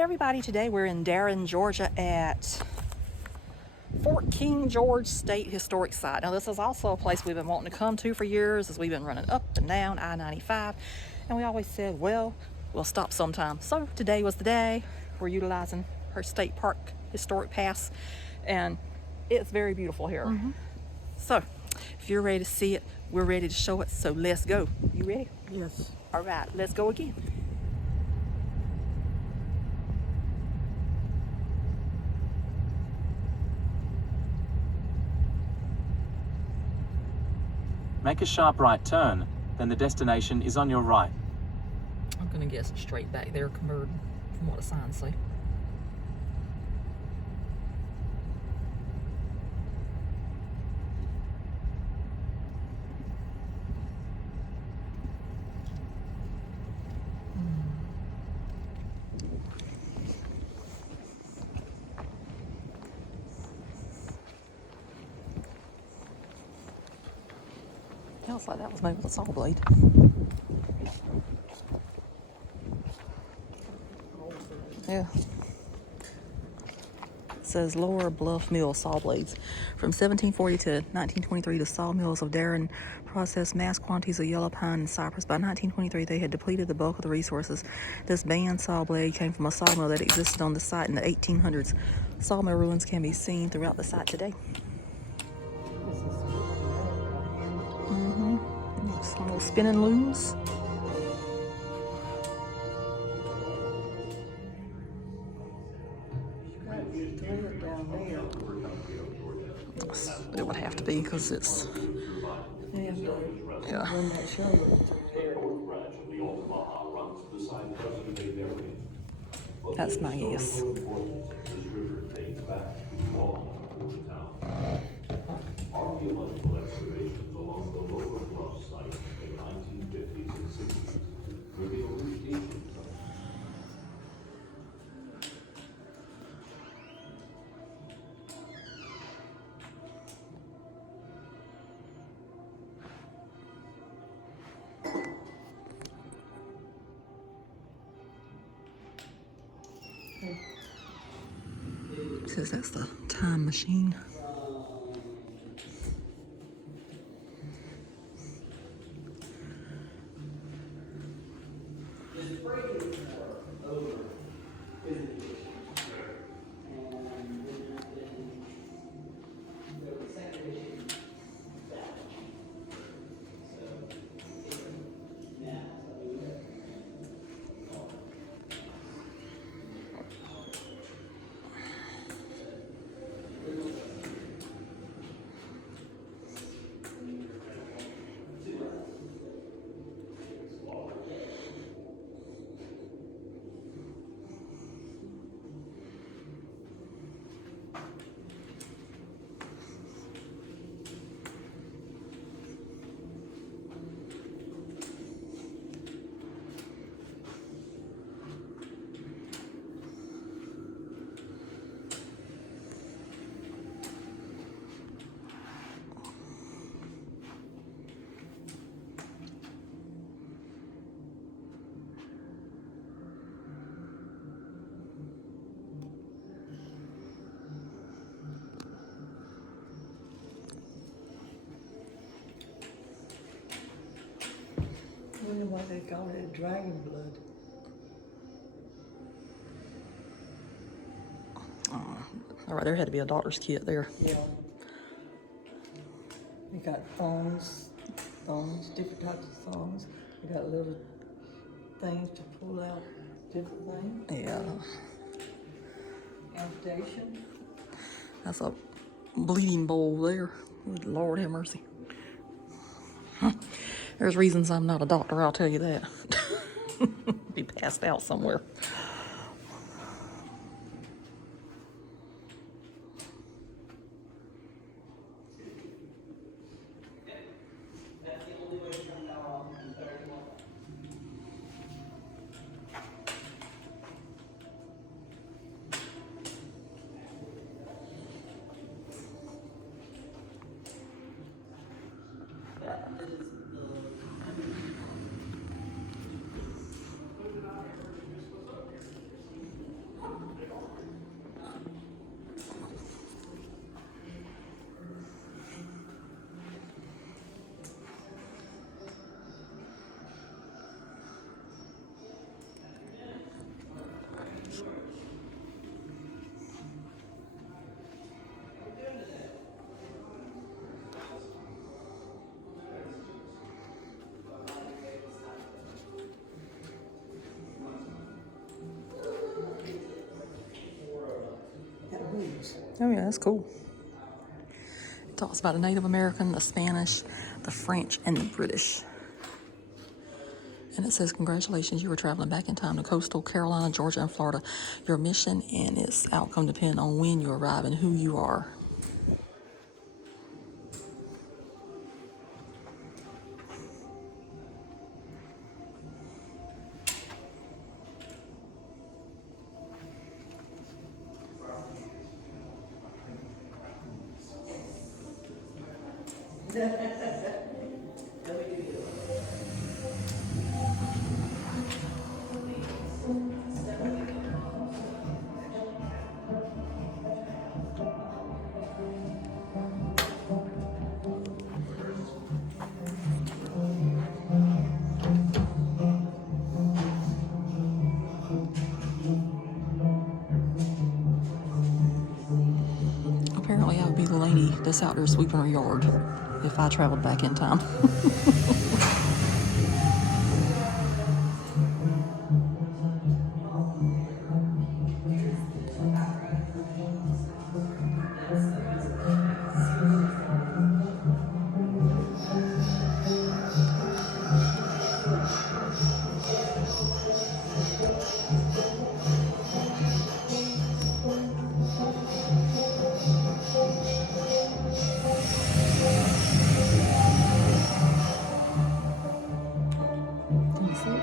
Hey everybody, today we're in Darien, Georgia at Fort King George State Historic Site. Now this is also a place we've been wanting to come to for years as we've been running up and down I-95, and we always said, well, we'll stop sometime. So today was the day. We're utilizing her state park historic pass, and it's very beautiful here. So if you're ready to see it, we're ready to show it, so let's go. You ready? Yes. All right, let's go again. Make a sharp right turn, then the destination is on your right. I'm gonna guess it's straight back there compared from what the signs say. Looks like that was made with a saw blade. Yeah. It says Lower Bluff Mill saw blades. From 1740 to 1923, the sawmills of Darien processed mass quantities of yellow pine and cypress. By 1923, they had depleted the bulk of the resources. This band saw blade came from a sawmill that existed on the site in the 1800s. Sawmill ruins can be seen throughout the site today. Some little spinning looms. It would have to be because it's yeah. That's my guess. Archaeological excavations along the lower bluff site in the 1950s and 60s revealed ancient It says that's the time machine. I wonder why they call it dragon blood. All right, there had to be a doctor's kit there. Yeah. They got thongs, different types of thongs. They got little things to pull out different things. Yeah. Amputation. That's a bleeding bowl there. Good Lord have mercy. There's reasons I'm not a doctor, I'll tell you that. Be passed out somewhere. roads. Oh yeah, that's cool. It talks about the Native American, the Spanish, the French, and the British. And it says, congratulations, you are traveling back in time to coastal Carolina, Georgia, and Florida. Your mission and its outcome depend on when you arrive and who you are. Apparently, I would be the lady that's out there sweeping her yard if I traveled back in time. Can you see it?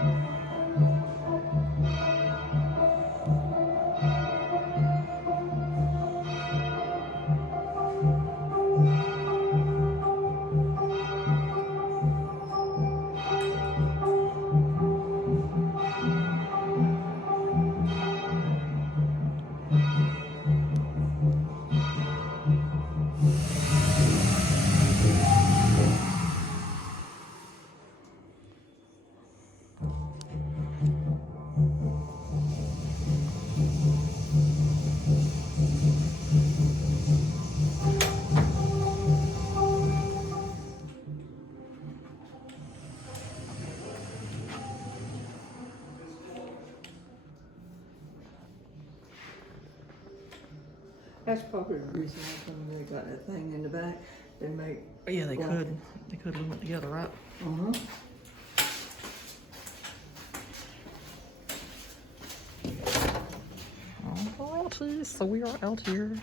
That's probably the reason how come they got that thing in the back. They make. Yeah, they like- could. They could link it together, right? Uh-huh. Alrighty, so we are out here.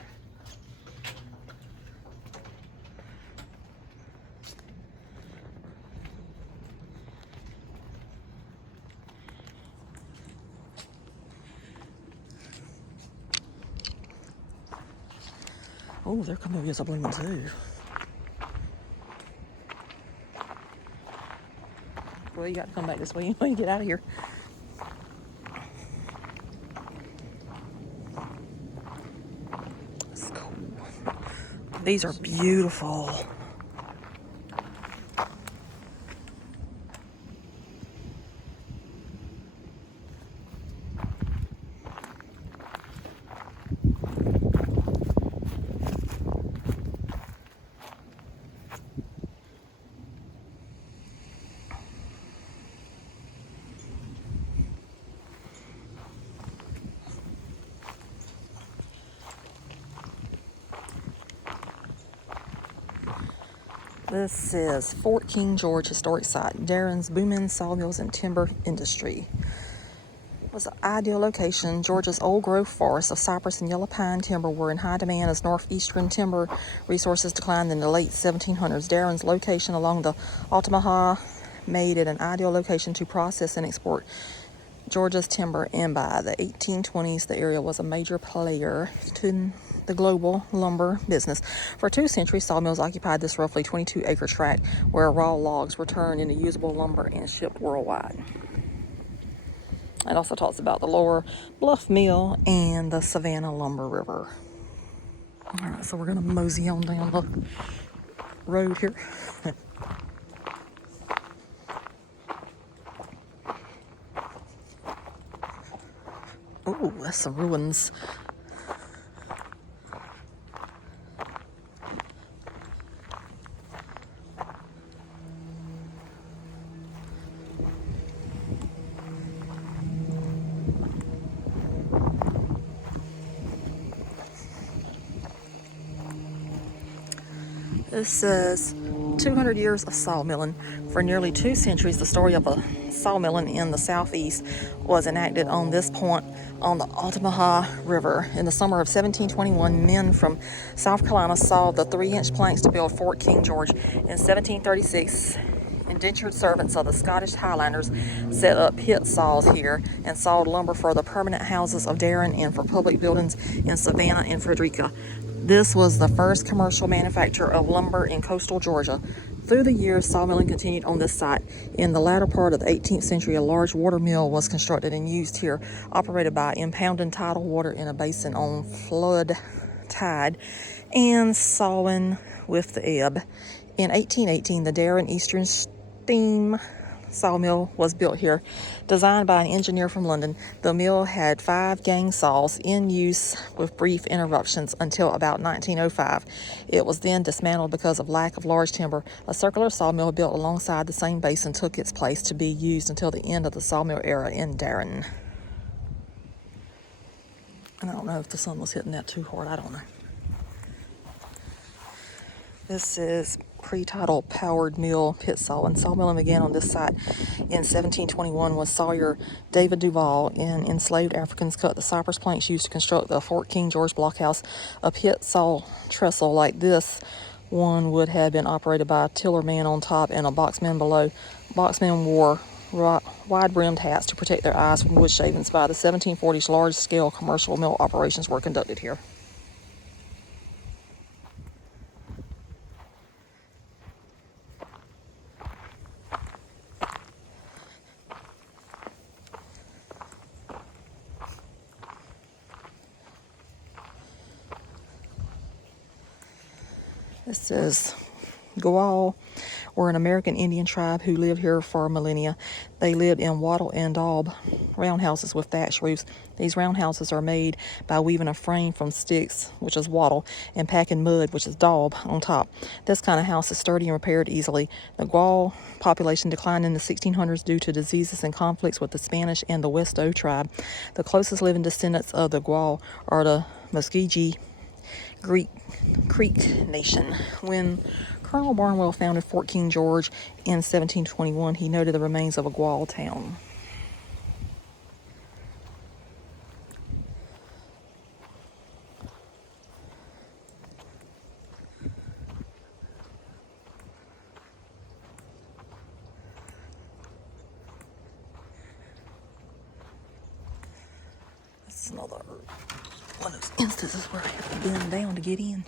Oh, their camellias are blooming too. Well, you got to come back this way when you get out of here. That's cool. These are beautiful. This is Fort King George Historic Site. Darien's booming sawmills and timber industry. It was an ideal location. Georgia's old growth forests of cypress and yellow pine timber were in high demand as northeastern timber resources declined in the late 1700s. Darien's location along the Altamaha made it an ideal location to process and export Georgia's timber, and by the 1820s, the area was a major player to the global lumber business. For 2 centuries, sawmills occupied this roughly 22-acre tract where raw logs were turned into usable lumber and shipped worldwide. It also talks about the Lower Bluff Mill and the Savannah Lumber River. All right, so we're going to mosey on down the road here. Oh, that's some ruins. This says 200 years of sawmilling. For nearly 2 centuries, the story of a sawmilling in the southeast was enacted on this point on the Altamaha River. In the summer of 1721, men from South Carolina sawed the 3-inch planks to build Fort King George. In 1736, indentured servants of the Scottish Highlanders set up pit saws here and sawed lumber for the permanent houses of Darien and for public buildings in Savannah and Frederica. This was the first commercial manufacture of lumber in coastal Georgia. Through the years, sawmilling continued on this site. In the latter part of the 18th century, a large water mill was constructed and used here, operated by impounding tidal water in a basin on flood tide and sawing with the ebb. In 1818, the Darien Eastern Steam Sawmill was built here, designed by an engineer from London. The mill had 5 gang saws in use with brief interruptions until about 1905. It was then dismantled because of lack of large timber. A circular sawmill built alongside the same basin took its place to be used until the end of the sawmill era in Darien. And I don't know if the sun was hitting that too hard. I don't know. This is pre-tidal powered mill pit saw, and sawmilling began on this site in 1721 when Sawyer David Duval and enslaved Africans cut the cypress planks used to construct the Fort King George blockhouse. A pit saw trestle like this one would have been operated by a tillerman on top and a boxman below. Boxmen wore wide-brimmed hats to protect their eyes from wood shavings. By the 1740s, large-scale commercial mill operations were conducted here. This is Goal, were an American Indian tribe who lived here for millennia. They lived in wattle and daub roundhouses with thatched roofs. These roundhouses are made by weaving a frame from sticks, which is wattle, and packing mud, which is daub, on top. This kind of house is sturdy and repaired easily. The Goal population declined in the 1600s due to diseases and conflicts with the Spanish and the Westo tribe. The closest living descendants of the Goal are the Muskogee Creek Nation. When Colonel Barnwell founded Fort King George in 1721, he noted the remains of a Goal town. This is another one of those instances where I have to bend down to get in.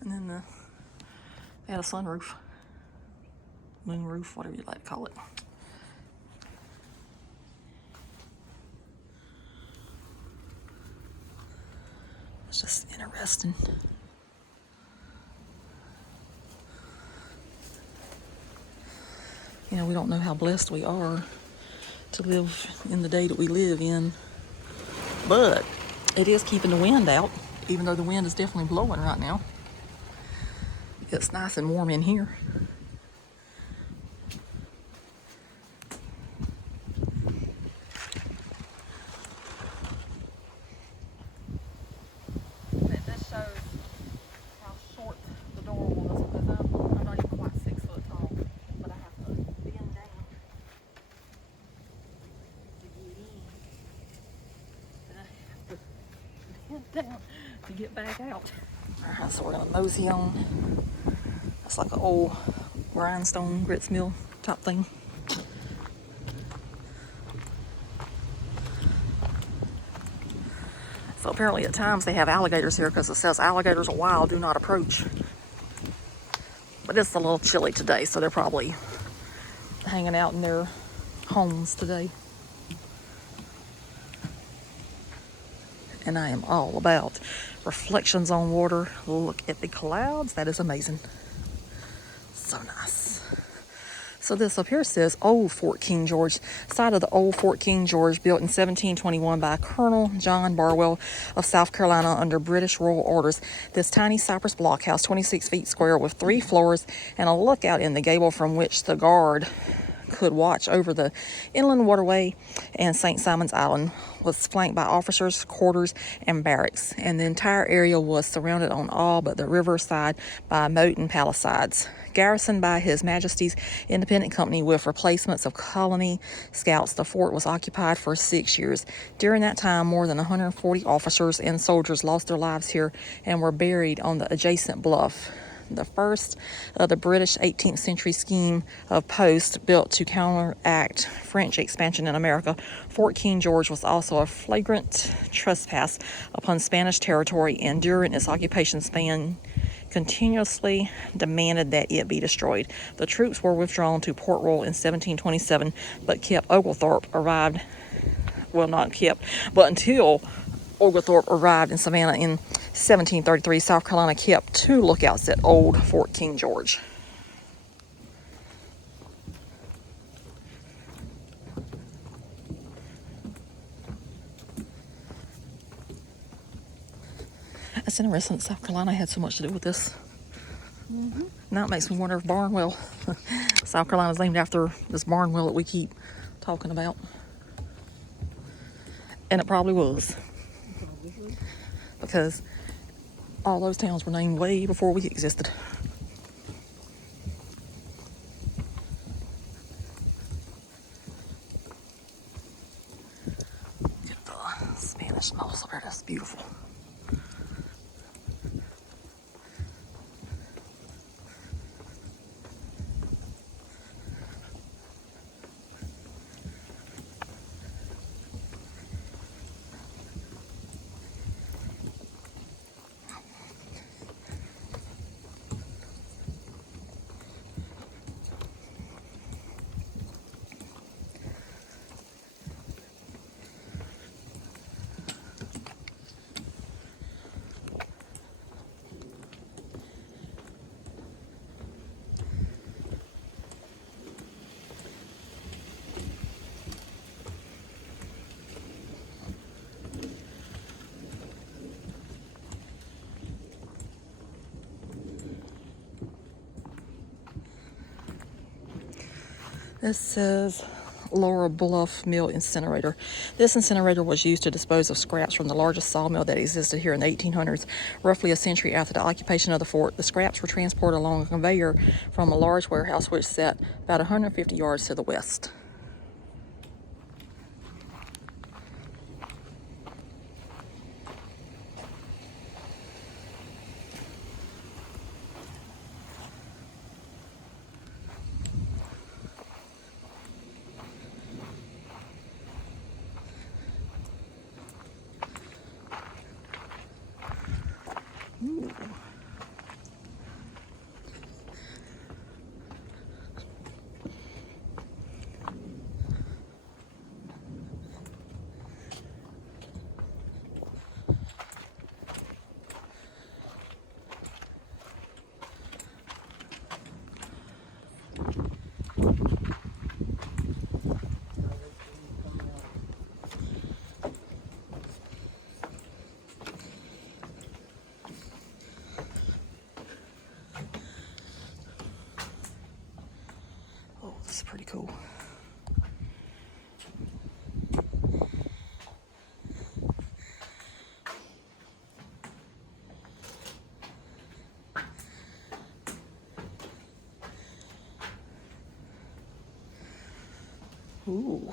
And then they had a sunroof, moonroof, whatever you like to call it. It's just interesting. You know, we don't know how blessed we are to live in the day that we live in, but it is keeping the wind out, even though the wind is definitely blowing right now. It's nice and warm in here. This shows how short the door was, because I'm not even quite 6 foot tall, but I have to bend down to get in. And I have to bend down to get back out. Alright, so we're gonna mosey on. It's like an old grindstone grits mill type thing. So apparently at times they have alligators here because it says alligators are wild, do not approach. But it's a little chilly today, so they're probably hanging out in their homes today. And I am all about reflections on water. Look at the clouds. That is amazing. So nice. So this up here says Old Fort King George. Site of the Old Fort King George, built in 1721 by Colonel John Barnwell of South Carolina under British royal orders. This tiny cypress blockhouse, 26 feet square with 3 floors and a lookout in the gable from which the could watch over the inland waterway, and St. Simon's Island was flanked by officers' quarters and barracks, and the entire area was surrounded on all but the river side by moat and palisades. Garrisoned by His Majesty's Independent Company with replacements of colony scouts, the fort was occupied for 6 years. During that time, more than 140 officers and soldiers lost their lives here and were buried on the adjacent bluff. The first of the British 18th century scheme of posts built to counteract French expansion in America, Fort King George was also a flagrant trespass upon Spanish territory, and during its occupation Spain continuously demanded that it be destroyed. The troops were withdrawn to Port Royal in 1727, but until Oglethorpe arrived in Savannah in 1733, South Carolina kept 2 lookouts at Old Fort King George. That's interesting that South Carolina had so much to do with this. Now it makes me wonder if Barnwell, South Carolina's named after this Barnwell that we keep talking about. And it probably was. Because all those towns were named way before we existed. Look at the Spanish moss over there. That's beautiful. This says Laura Bluff Mill Incinerator. This incinerator was used to dispose of scraps from the largest sawmill that existed here in the 1800s. Roughly a century after the occupation of the fort, the scraps were transported along a conveyor from a large warehouse which sat about 150 yards to the west. Ooh. Oh, this is pretty cool. Ooh.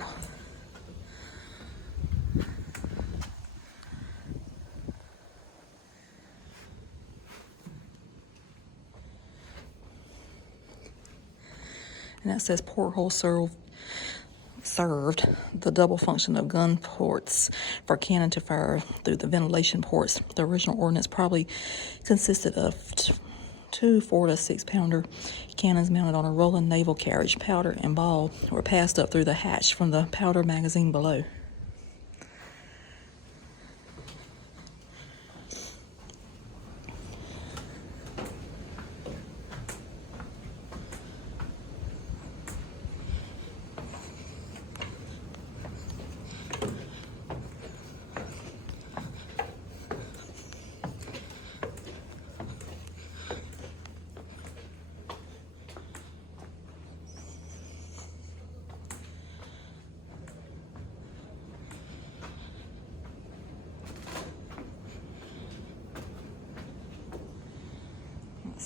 And that says porthole served the double function of gun ports for cannon to fire through the ventilation ports. The original ordnance probably consisted of 2 4 to 6 pounder cannons mounted on a rolling naval carriage. Powder and ball were passed up through the hatch from the powder magazine below.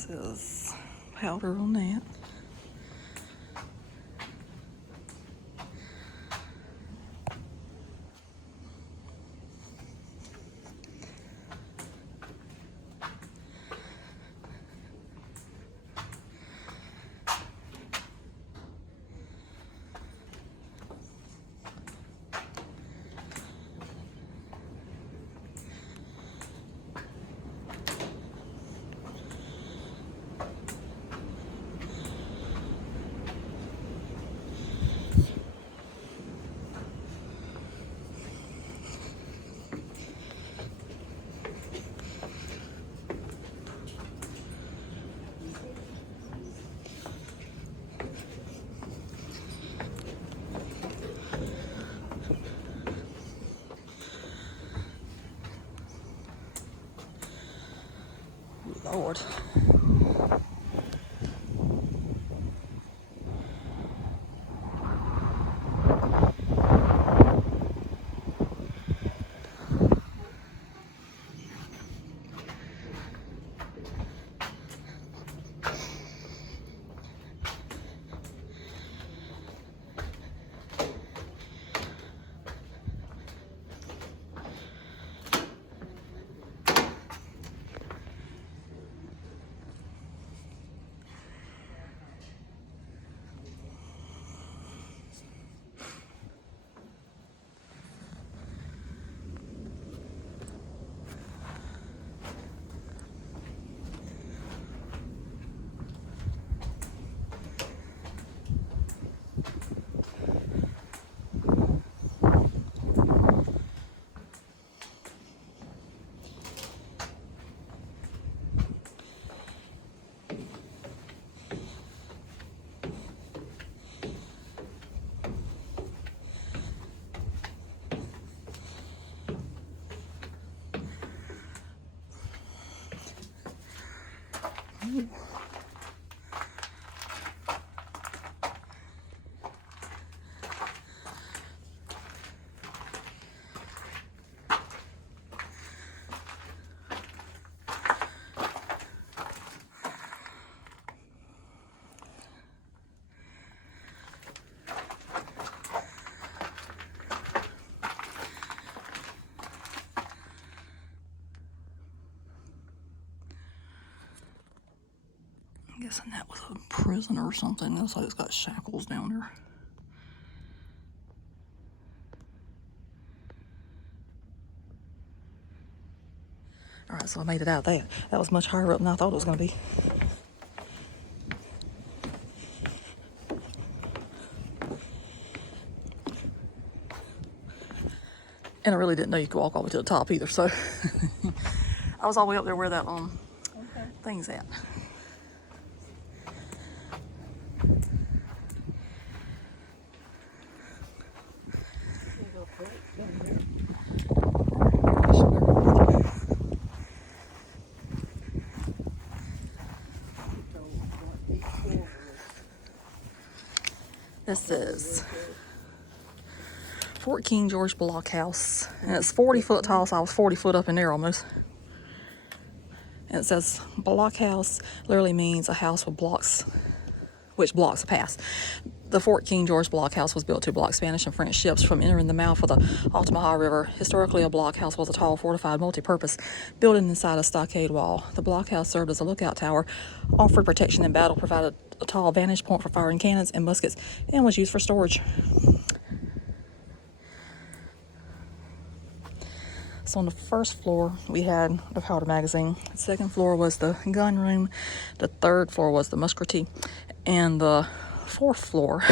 Says powder on that. Lord. I'm guessing that was a prison or something. Looks like it's got shackles down there. Alright, so I made it out there. That was much higher up than I thought it was going to be. And I really didn't know you could walk all the way to the top either, so I was all the way up there where that thing's at. This is Fort King George Blockhouse, and it's 40 foot tall, so I was 40 foot up in there almost. And it says blockhouse literally means a house with blocks, which blocks a pass. The Fort King George Blockhouse was built to block Spanish and French ships from entering the mouth of the Altamaha River. Historically, a blockhouse was a tall, fortified, multi-purpose building inside a stockade wall. The blockhouse served as a lookout tower, offered protection in battle, provided a tall vantage point for firing cannons and muskets, and was used for storage. So on the first floor, we had the powder magazine. The second floor was the gun room. The third floor was the musketry. And the fourth floor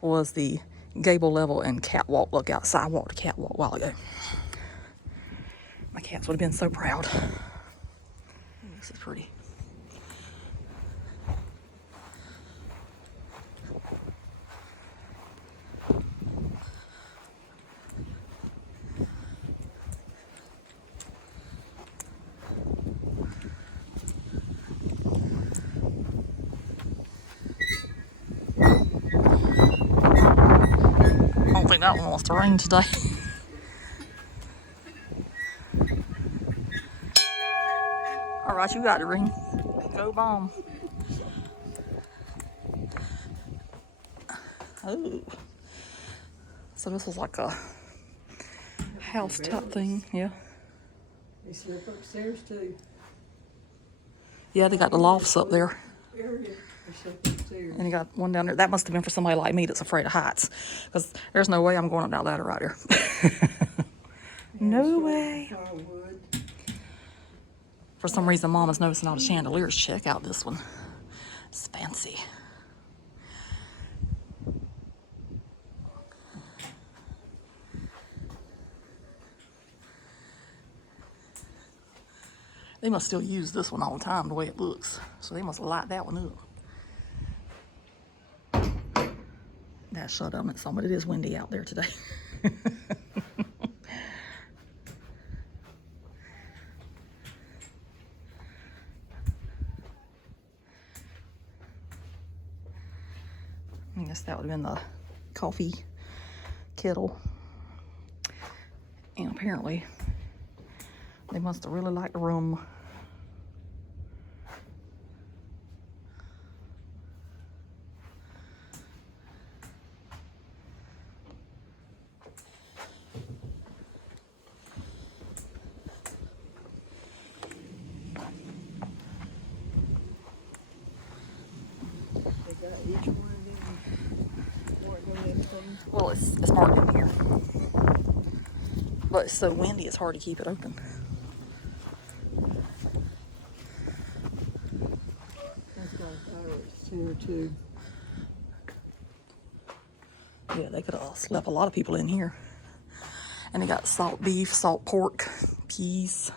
was the gable level and catwalk lookout. So I walked the catwalk a while ago. My cats would have been so proud. This is pretty. I don't think that one wants to rain today. Alright, you got it, Ring. Go. No bomb. Oh. So this was like a house type thing, yeah. They sleep upstairs too. Yeah, they got the lofts up there. Area. They sleep upstairs. And you got one down there. That must have been for somebody like me that's afraid of heights. Because there's no way I'm going up that ladder right there. No way. Firewood. For some reason, Mom is noticing all the chandeliers. Check out this one. It's fancy. They must still use this one all the time, the way it looks. So they must light that one up. That shut up at some, but it is windy out there today. I guess that would have been the coffee kettle. And apparently, they must have really liked the room. They got each one of them. Marked on everything. Well, it's marked in here. But it's so windy, it's hard to keep it open. That's got fireworks here too. Yeah, they could have slept a lot of people in here. And they got salt beef, salt pork, peas.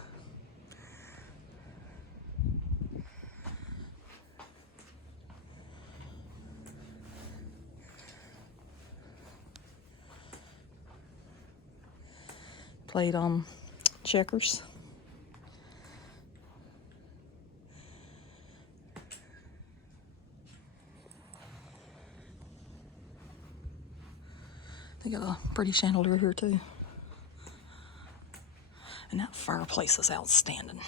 Played checkers. They got a pretty chandelier here too. And that fireplace is outstanding.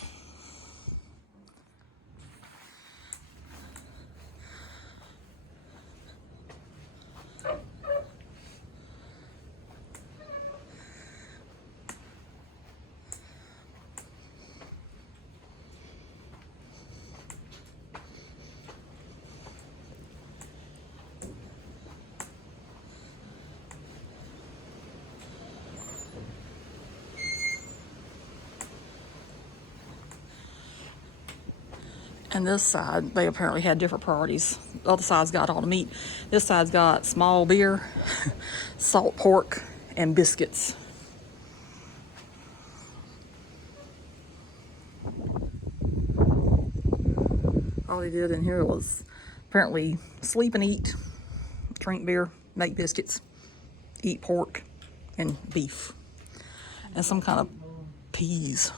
And this side, they apparently had different priorities. The other side's got all the meat. This side's got small beer, salt pork, and biscuits. All they did in here was apparently sleep and eat, drink beer, make biscuits, eat pork, and beef, and some kind of peas.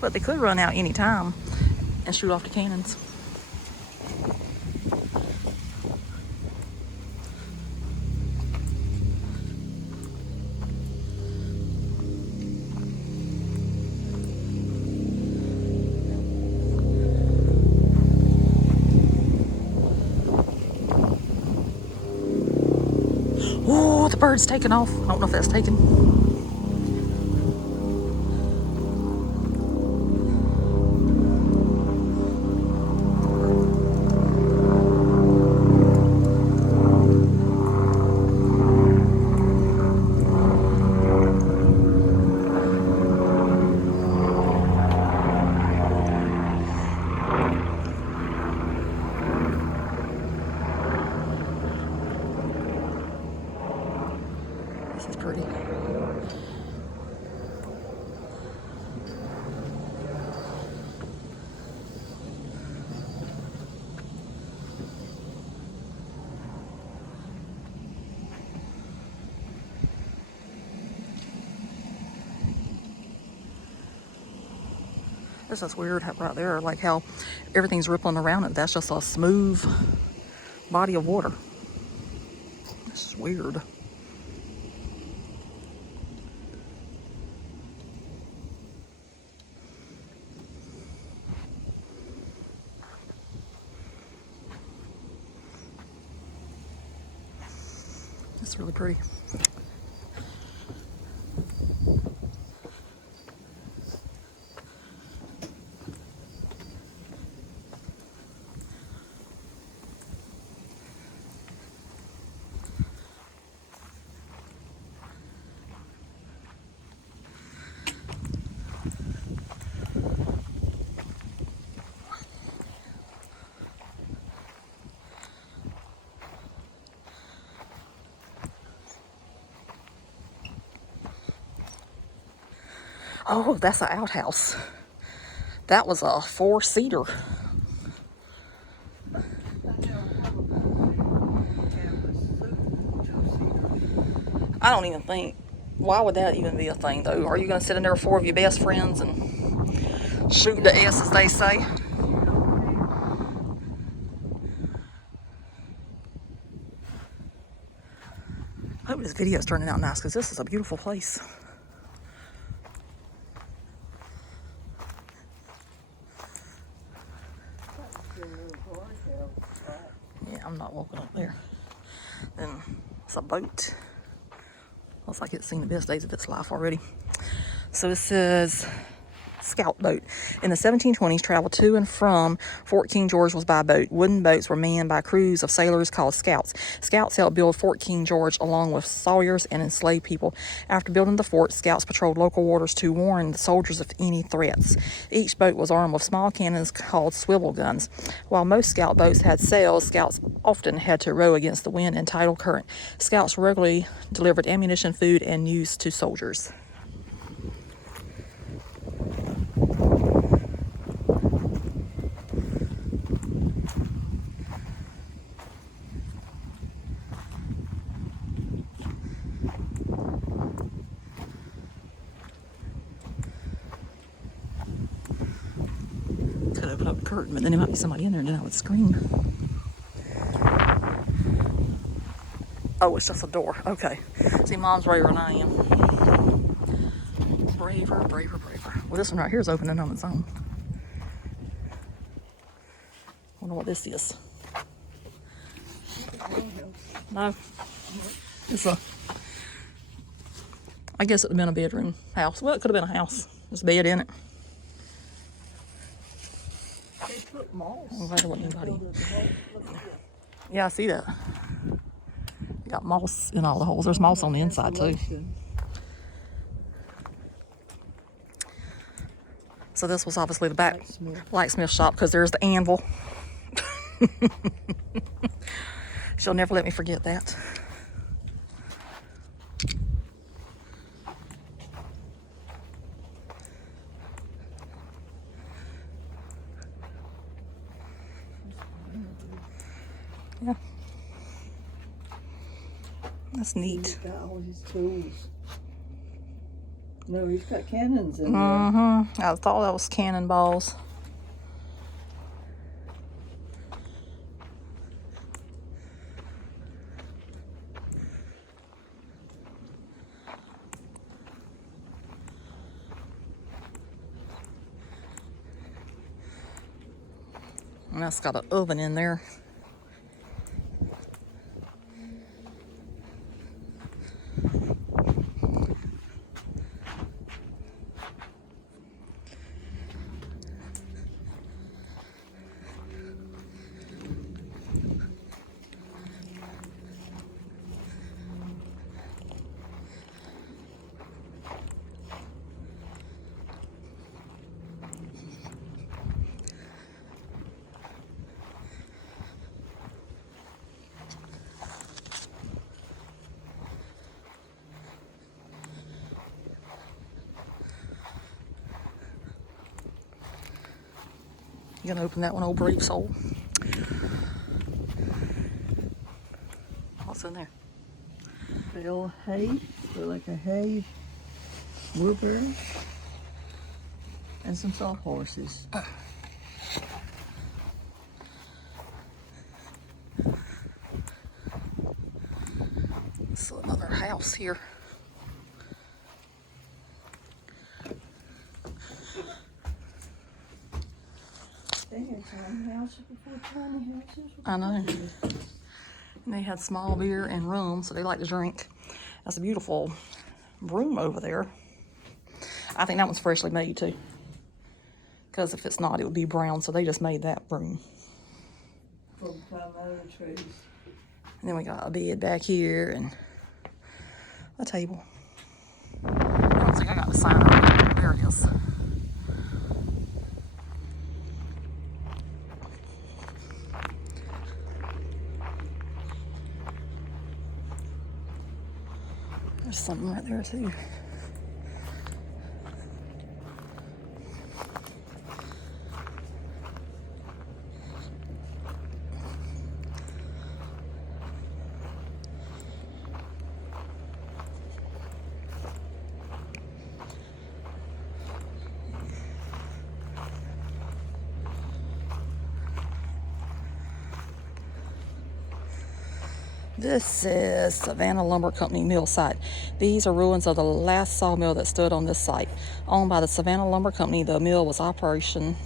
But they could run out any time and shoot off the cannons. Oh, the bird's taking off. I don't know if that's taken. This is pretty. This is weird right there, like how everything's rippling around it. That's just a smooth body of water. This is weird. It's really pretty. Oh, that's an outhouse. That was a 4-seater. I don't even think, why would that even be a thing though? Are you going to sit in there with 4 of your best friends and shoot the S, as they say? I hope this video is turning out nice because this is a beautiful place. Yeah, I'm not walking up there. Then it's a boat. Looks like it's seen the best days of its life already. So it says scout boat. In the 1720s, travel to and from Fort King George was by boat. Wooden boats were manned by crews of sailors called scouts. Scouts helped build Fort King George along with sawyers and enslaved people. After building the fort, scouts patrolled local waters to warn the soldiers of any threats. Each boat was armed with small cannons called swivel guns. While most scout boats had sails, scouts often had to row against the wind and tidal current. Scouts regularly delivered ammunition, food, and news to soldiers. Could open up the curtain, but then there might be somebody in there and then I would scream. Oh, it's just a door. Okay. See, Mom's braver than I am. Braver, braver, braver. Well, this one right here is opening on its own. Wonder what this is. No. It's a, I guess it would have been a bedroom house. Well, it could have been a house. There's a bed in it. I'm glad there wasn't anybody. Yeah, I see that. You got moss in all the holes. There's moss on the inside too. So this was obviously the back blacksmith shop because there's the anvil. She'll never let me forget that. Yeah. That's neat. He's got all his tools. No, he's got cannons in there. Mm-hmm. I thought that was cannonballs. And that's got an oven in there. You gonna open that one, old brave soul? What's in there? Bale hay. They're like a hay wheelbarrow. And some sawhorses. So another house here. They had tiny houses before tiny houses. I know. And they had small beer and rum, so they like to drink. That's a beautiful room over there. I think that one's freshly made too. Because if it's not, it would be brown, so they just made that room. From other trees. And then we got a bed back here and a table. I don't think I got the sign up. There it is. There's something right there too. This is Savannah Lumber Company mill site. These are ruins of the last sawmill that stood on this site. Owned by the Savannah Lumber Company, the mill was in operation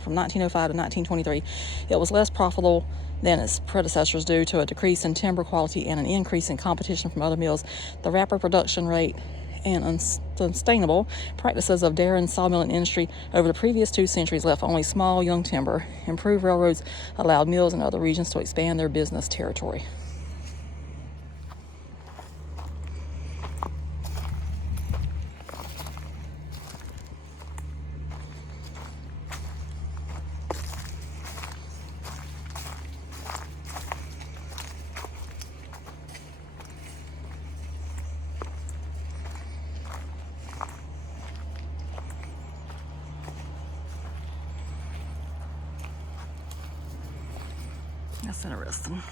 from 1905 to 1923. It was less profitable than its predecessors due to a decrease in timber quality and an increase in competition from other mills. The rapid production rate and unsustainable practices of Darien sawmilling industry over the previous 2 centuries left only small young timber. Improved railroads allowed mills in other regions to expand their business territory. That's interesting.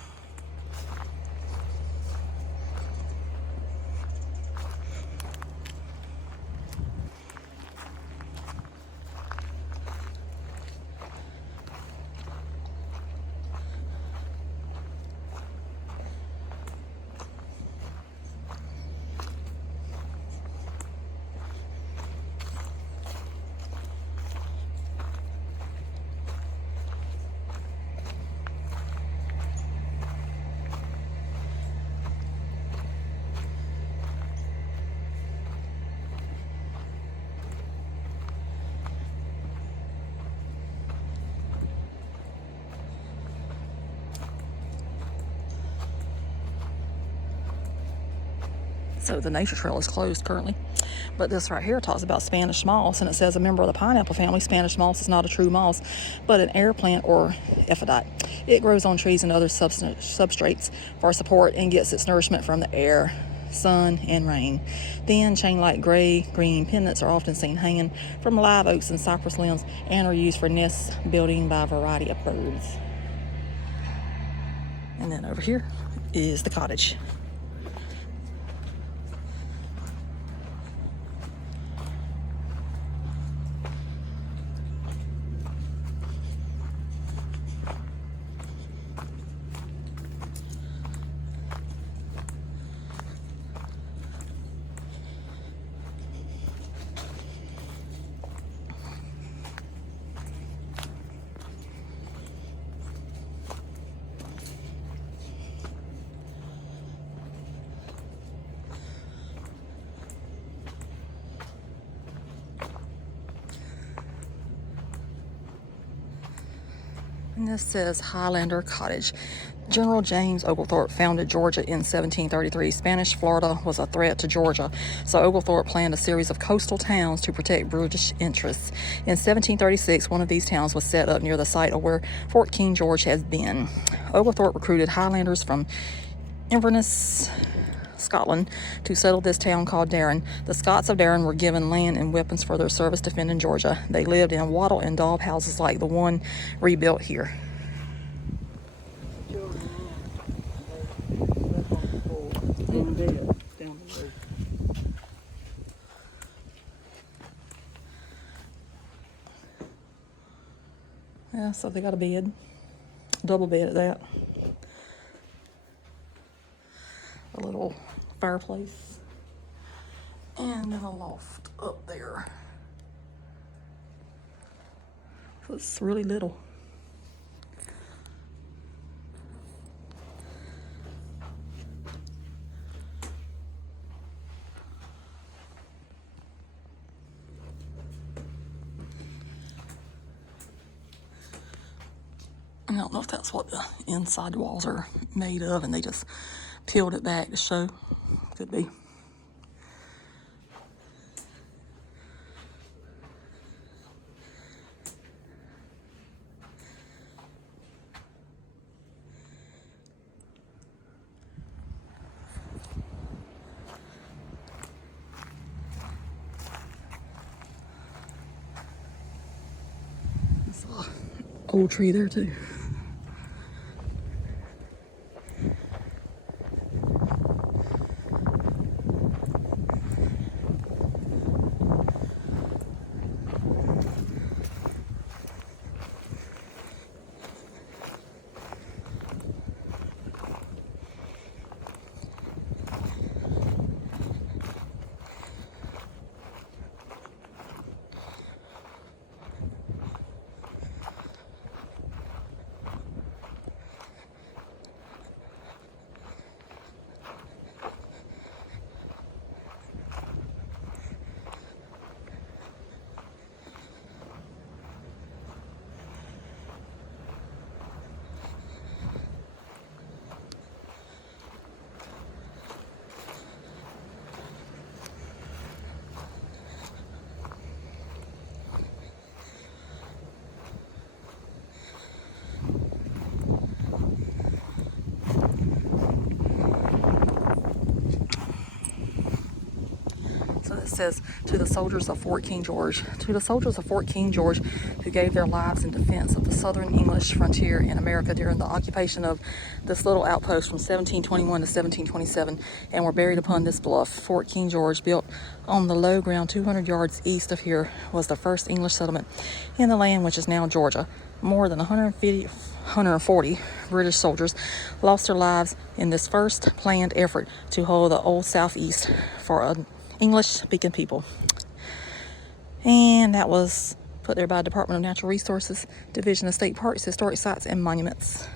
So the nature trail is closed currently. But this right here talks about Spanish moss, and it says a member of the pineapple family, Spanish moss is not a true moss, but an air plant or epiphyte. It grows on trees and other substrates for support and gets its nourishment from the air, sun, and rain. Thin, chain-like gray-green pendants are often seen hanging from live oaks and cypress limbs and are used for nest building by a variety of birds. And then over here is the cottage. And this says Highlander Cottage. General James Oglethorpe founded Georgia in 1733. Spanish Florida was a threat to Georgia, so Oglethorpe planned a series of coastal towns to protect British interests. In 1736, one of these towns was set up near the site of where Fort King George has been. Oglethorpe recruited Highlanders from Inverness, Scotland, to settle this town called Darien. The Scots of Darien were given land and weapons for their service defending Georgia. They lived in wattle and daub houses like the one rebuilt here. Yeah, so they got a bed, double bed at that. A little fireplace. And then a loft up there. So it's really little. I don't know if that's what the inside walls are made of and they just peeled it back to show. Could be. There's an old tree there too. So it says, to the soldiers of Fort King George. To the soldiers of Fort King George who gave their lives in defense of the southern English frontier in America during the occupation of this little outpost from 1721 to 1727 and were buried upon this bluff. Fort King George, built on the low ground 200 yards east of here, was the first English settlement in the land which is now Georgia. More than 140 British soldiers lost their lives in this first planned effort to hold the old Southeast for an English-speaking people. And that was put there by Department of Natural Resources, Division of State Parks, Historic Sites, and Monuments.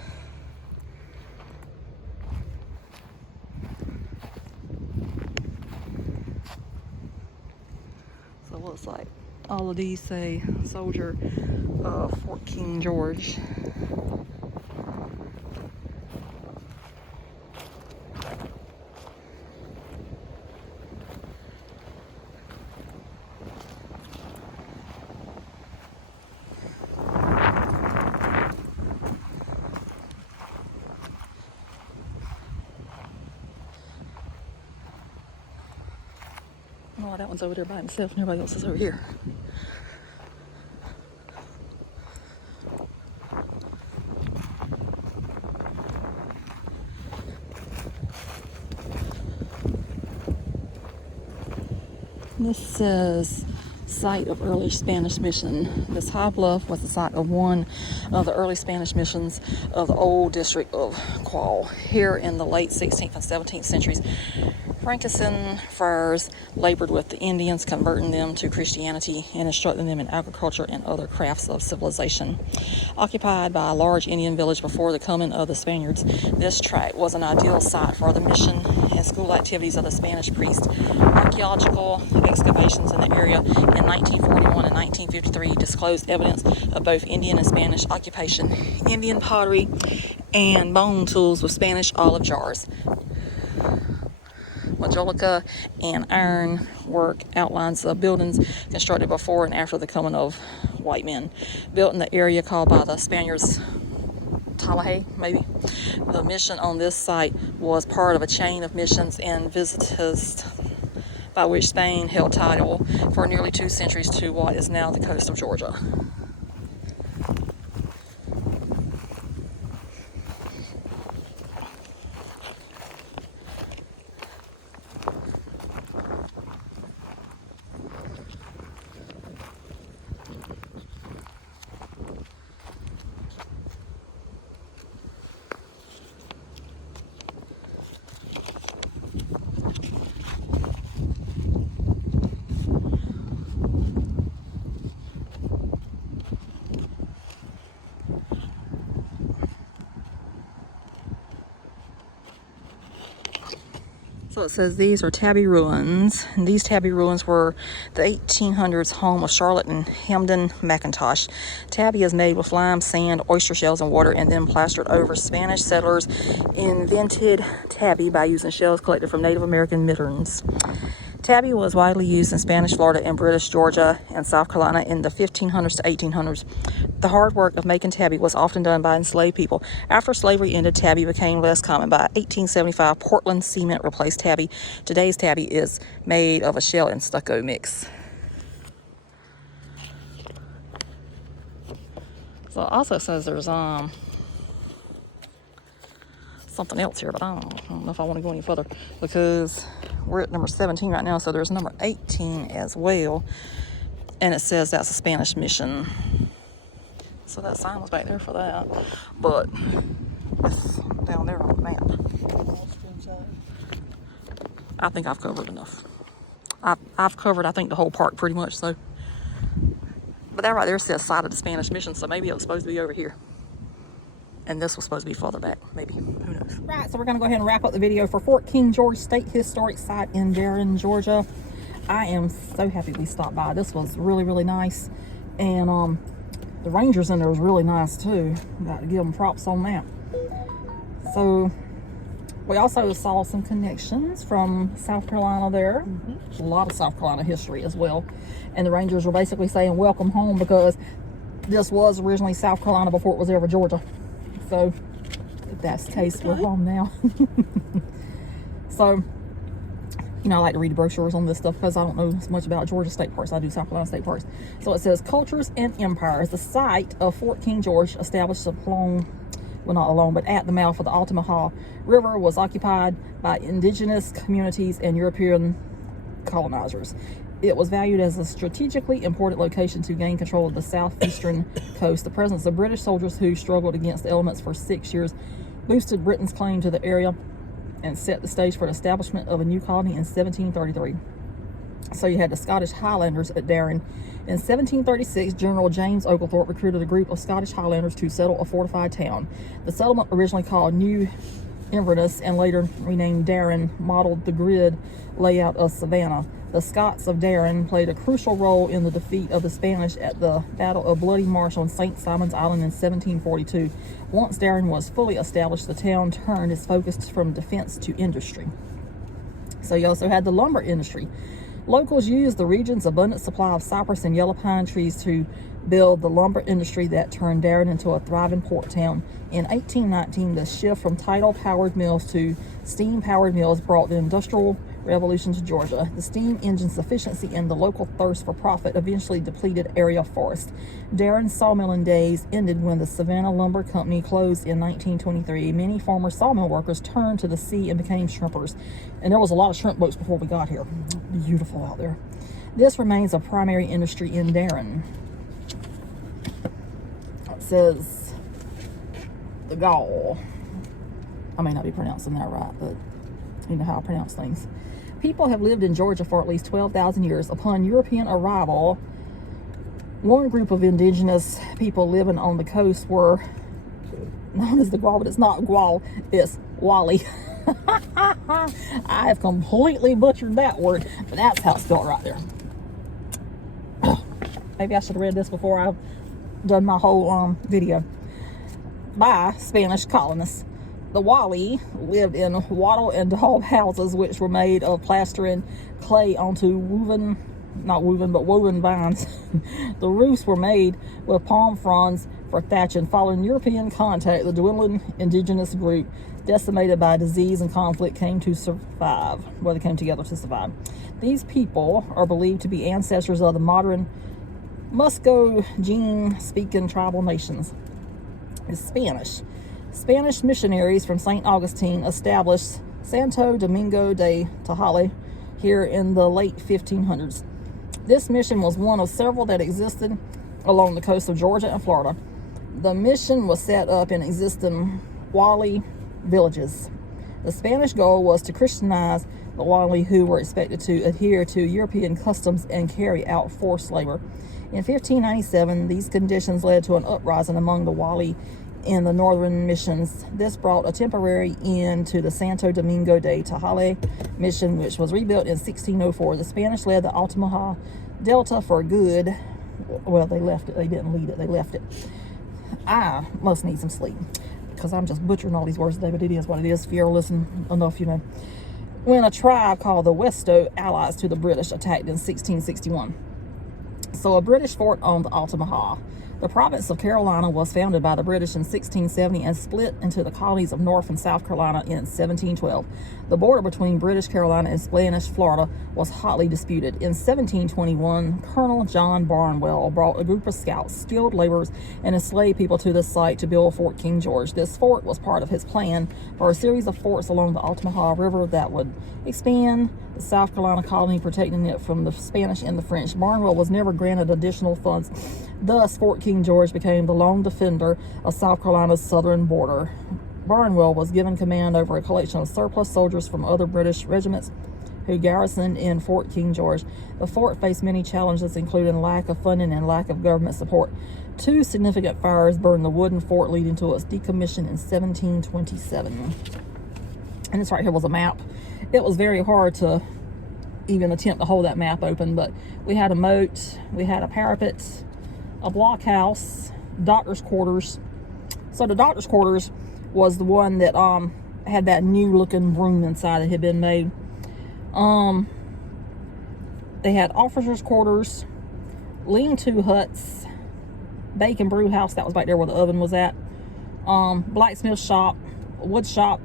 So it looks like all of these say soldier of Fort King George. Oh, that one's over there by himself and everybody else is over here. This says site of early Spanish mission. This high bluff was the site of one of the early Spanish missions of the old district of Qual. Here in the late 16th and 17th centuries, Franciscan friars labored with the Indians, converting them to Christianity and instructing them in agriculture and other crafts of civilization. Occupied by a large Indian village before the coming of the Spaniards, this tract was an ideal site for the mission and school activities of the Spanish priests. Archaeological excavations in the area in 1941 and 1953 disclosed evidence of both Indian and Spanish occupation, Indian pottery, and bone tools with Spanish olive jars. Majolica and iron work outlines of buildings constructed before and after the coming of white men, built in the area called by the Spaniards Tallahassee, maybe. The mission on this site was part of a chain of missions and visits by which Spain held title for nearly 2 centuries to what is now the coast of Georgia. So it says these are Tabby ruins, and these Tabby ruins were the 1800s home of Charlotte and Hamden McIntosh. Tabby is made with lime, sand, oyster shells, and water, and then plastered over. Spanish settlers invented tabby by using shells collected from Native American middens. Tabby was widely used in Spanish Florida and British Georgia and South Carolina in the 1500s to 1800s. The hard work of making tabby was often done by enslaved people. After slavery ended, tabby became less common. By 1875, Portland cement replaced tabby. Today's tabby is made of a shell and stucco mix. So it also says there's something else here, but I don't know if I want to go any further because we're at number 17 right now, so there's number 18 as well, and it says that's a Spanish mission. So that sign was back there for that, but it's down there on the map. I think I've covered enough. I've covered, I think, the whole park pretty much, so. But that right there says site of the Spanish mission, so maybe it was supposed to be over here. And this was supposed to be farther back, maybe. Who knows? Right, so we're going to go ahead and wrap up the video for Fort King George State Historic Site in Darien, Georgia. I am so happy we stopped by. This was really, really nice. And the rangers in there was really nice too. Got to give them props on that. So we also saw some connections from South Carolina there. A lot of South Carolina history as well. And the rangers were basically saying welcome home because this was originally South Carolina before it was ever Georgia. So if that's the case, we're home now. So, you know, I like to read the brochures on this stuff because I don't know as much about Georgia state parks. I do South Carolina state parks. So it says cultures and empires. The site of Fort King George, established along, well, not along, but at the mouth of the Altamaha River, was occupied by indigenous communities and European colonizers. It was valued as a strategically important location to gain control of the southeastern coast. The presence of British soldiers who struggled against the elements for 6 years boosted Britain's claim to the area and set the stage for the establishment of a new colony in 1733. So you had the Scottish Highlanders at Darien. In 1736, General James Oglethorpe recruited a group of Scottish Highlanders to settle a fortified town. The settlement, originally called New Inverness and later renamed Darien, modeled the grid layout of Savannah. The Scots of Darien played a crucial role in the defeat of the Spanish at the Battle of Bloody Marsh on St. Simon's Island in 1742. Once Darien was fully established, the town turned its focus from defense to industry. So you also had the lumber industry. Locals used the region's abundant supply of cypress and yellow pine trees to build the lumber industry that turned Darien into a thriving port town. In 1819, the shift from tidal-powered mills to steam-powered mills brought the Industrial Revolution to Georgia. The steam engine's efficiency and the local thirst for profit eventually depleted area forest. Darien's sawmilling days ended when the Savannah Lumber Company closed in 1923. Many former sawmill workers turned to the sea and became shrimpers. And there was a lot of shrimp boats before we got here. Beautiful out there. This remains a primary industry in Darien. It says the Gaul. I may not be pronouncing that right, but you know how I pronounce things. People have lived in Georgia for at least 12,000 years. Upon European arrival, one group of indigenous people living on the coast were known as the Gaul, but it's not Gaul, it's Wally. I have completely butchered that word, but that's how it's spelled right there. Maybe I should have read this before I've done my whole video. By Spanish colonists. The Wali lived in wattle and daub houses, which were made of plastering clay onto woven vines. The roofs were made with palm fronds for thatching. Following European contact, the dwindling indigenous group, decimated by disease and conflict, came together to survive. These people are believed to be ancestors of the modern Muscogee-speaking tribal nations. It's Spanish missionaries from St. Augustine established Santo Domingo de Tajale here in the late 1500s. This mission was one of several that existed along the coast of Georgia and Florida. The mission was set up in existing Wali villages. The Spanish goal was to Christianize the Wali, who were expected to adhere to European customs and carry out forced labor. In 1597, these conditions led to an uprising among the Wali in the northern missions. This brought a temporary end to the Santo Domingo de Tajale mission, which was rebuilt in 1604. The Spanish led the Altamaha Delta for good. Well, they left it. They didn't lead it. They left it. I must need some sleep because I'm just butchering all these words today, but it is what it is. If you're listening enough, you know. When a tribe called the Westo, allies to the British, attacked in 1661. So a British fort on the Altamaha. The province of Carolina was founded by the British in 1670 and split into the colonies of North and South Carolina in 1712. The border between British Carolina and Spanish Florida was hotly disputed. In 1721, Colonel John Barnwell brought a group of scouts, skilled laborers, and enslaved people to this site to build Fort King George. This fort was part of his plan for a series of forts along the Altamaha River that would expand the South Carolina colony, protecting it from the Spanish and the French. Barnwell was never granted additional funds. Thus, Fort King George became the lone defender of South Carolina's southern border. Barnwell was given command over a collection of surplus soldiers from other British regiments who garrisoned in Fort King George. The fort faced many challenges, including lack of funding and lack of government support. 2 significant fires burned the wooden fort, leading to its decommission in 1727. And this right here was a map. It was very hard to even attempt to hold that map open, but we had a moat, we had a parapet, a blockhouse, doctor's quarters. So the doctor's quarters was the one that had that new looking room inside that had been made. They had officers' quarters, lean-to huts, bake and brew house, that was back there where the oven was at, blacksmith shop, wood shop,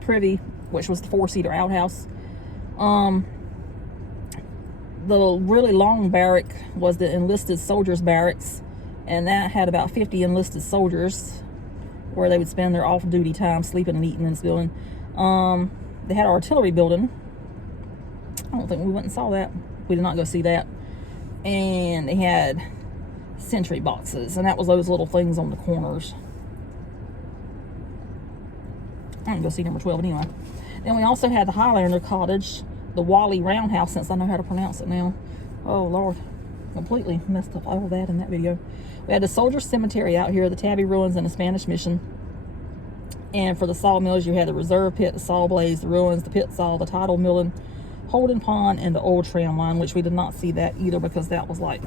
privy, which was the 4-seater outhouse. The really long barrack was the enlisted soldiers barracks, and that had about 50 enlisted soldiers where they would spend their off-duty time sleeping and eating in this building. They had an artillery building. I don't think we went and saw that. We did not go see that. And they had sentry boxes, and that was those little things on the corners. I didn't go see number 12, but anyway. Then we also had the Highlander Cottage, the Wally Roundhouse, since I know how to pronounce it now. Oh, Lord. Completely messed up all that in that video. We had the Soldier Cemetery out here, the Tabby Ruins, and the Spanish Mission. And for the sawmills, you had the Reserve Pit, the Saw Blaze, the Ruins, the Pit Saw, the Tidal Milling, Holden Pond, and the Old Tram Line, which we did not see that either because that was like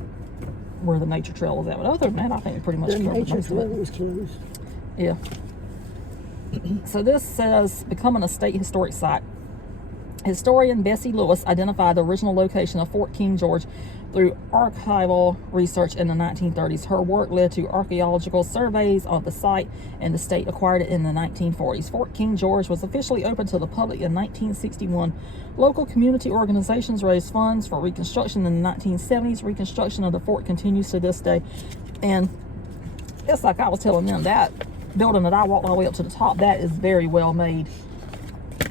where the nature trail was at. But other than that, I think we pretty much covered most of it. The nature trail was closed. Yeah. So this says, becoming a state historic site. Historian Bessie Lewis identified the original location of Fort King George through archival research in the 1930s. Her work led to archaeological surveys on the site, and the state acquired it in the 1940s. Fort King George was officially opened to the public in 1961. Local community organizations raised funds for reconstruction in the 1970s. Reconstruction of the fort continues to this day. And it's like I was telling them, that building that I walked all the way up to the top, that is very well made.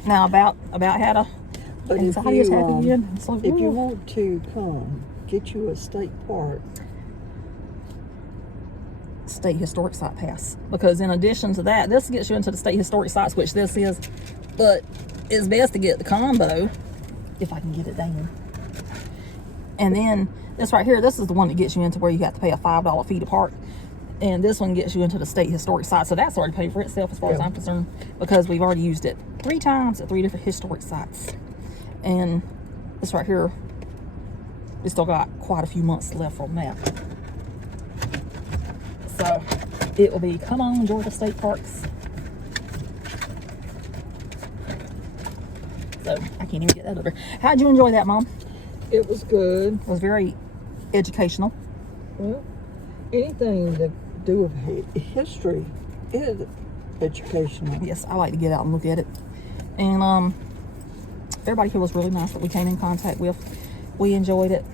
Now about how to But anxiety attack again. So, if you want to come, get you a state park. State historic site pass, because in addition to that, this gets you into the state historic sites, which this is, but it's best to get the combo if I can get it down. And then this right here, this is the one that gets you into where you have to pay a $5 fee to park, and this one gets you into the state historic site. So that's already paid for itself as far as I'm concerned, because we've already used it 3 times at 3 different historic sites. And this right here, we still got quite a few months left on that. So it will be, come on, Georgia State Parks. So I can't even get that over. How'd you enjoy that, Mom? It was good. It was very educational. Well, anything to do with history is educational. Yes, I like to get out and look at it. And everybody here was really nice that we came in contact with. We enjoyed it.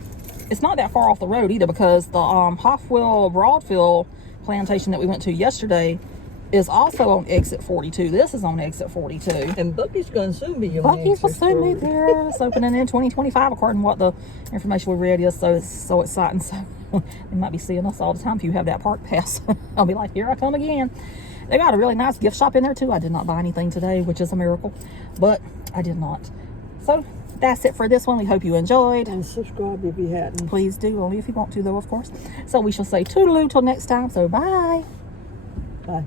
It's not that far off the road either, because the Hoffwell Broadfield plantation that we went to yesterday is also on exit 42. This is on exit 42. And Bucky's going to soon be on Bucky's will soon be there. It's opening in 2025 according to what the information we read is. So it's so exciting. So they might be seeing us all the time if you have that park pass. I'll be like, here I come again. They got a really nice gift shop in there too. I did not buy anything today, which is a miracle, but I did not. So that's it for this one. We hope you enjoyed. And subscribe if you hadn't. Please do, only if you want to though, of course. So we shall say toodaloo till next time. So bye. Bye.